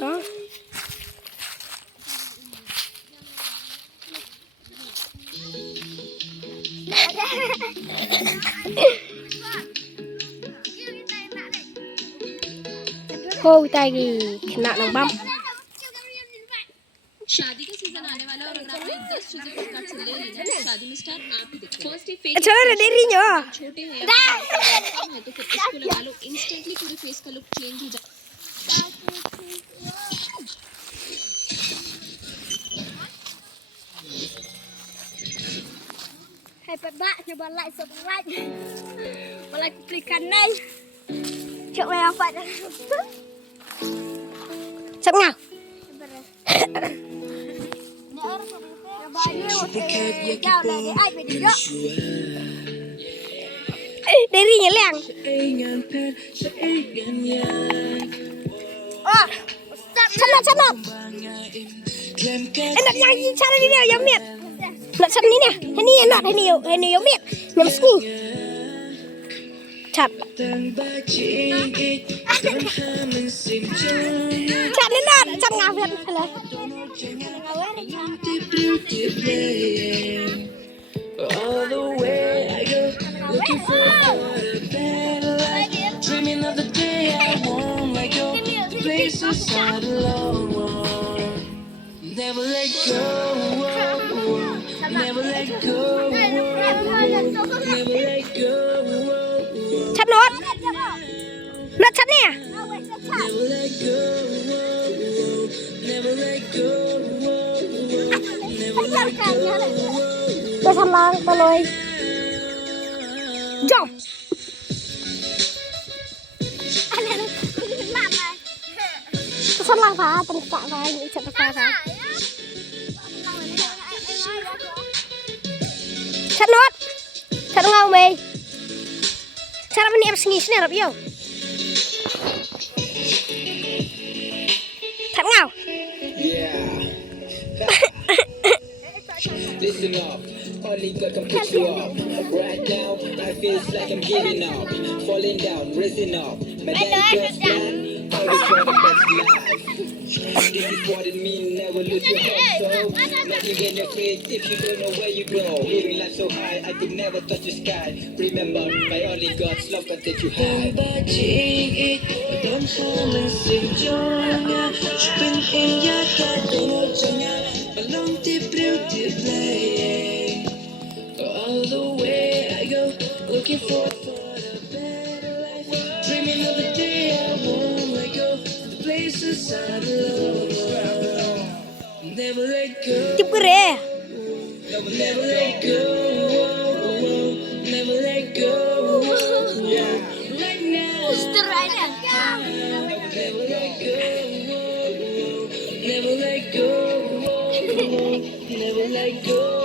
đó. Hôi tay gì nặng đồng băm. शादी का season आने वाला और अगर आपने 10 चीजों को कार्ड से ले लेना शादी में स्टार आप ही देखो फर्स्ट ही फेस चलो ना दे रही हो छोटे हैं या तो फिर इसको लगा लो इंस्टेंटली पूरे फेस का लुक चेंज हो जाए hay bật lại nhưng bật lại sập lại bật lại klik kanan coba yang apa sắp nào để đi nhớ làng sắp nộp em đặt nhang gì sao đi nào giống miệng nợ sắp ní nè thế ní nợ hay nhiều giống miệng nhắm skin chặt chặt đến nợ chặt ngào việtเลยAll the way I go, looking for a better life. Dreaming of the day I won't let go. The places I belong. Never let go. Never let go. Never let go. chặt nốt nợ chặt nè Never let go. Never let go. Never let go. tôi tham lang tôi lôi jump tôi tham lang phá tôi phá phá những trận phá phá chặt nốt chặt ngầu mày chặt bên em sinh nhật này yêu chặt ngầu Listen up, only God can put you up. Right now, I feel like I'm giving up, falling down, raising up. My dad just plan, always for the best life. This is what it means, never lose your hope. So, not even your faith if you don't know where you go. Living life so high, I could never touch the sky. Remember, my only God's love can take you high. All the way I go, looking for a better life. Dreaming of the day I won't let go. The places I belong. Never let go. tiếp cái rễ Never let go. Never let go. Right now. Never let go. Never let go. Never let go.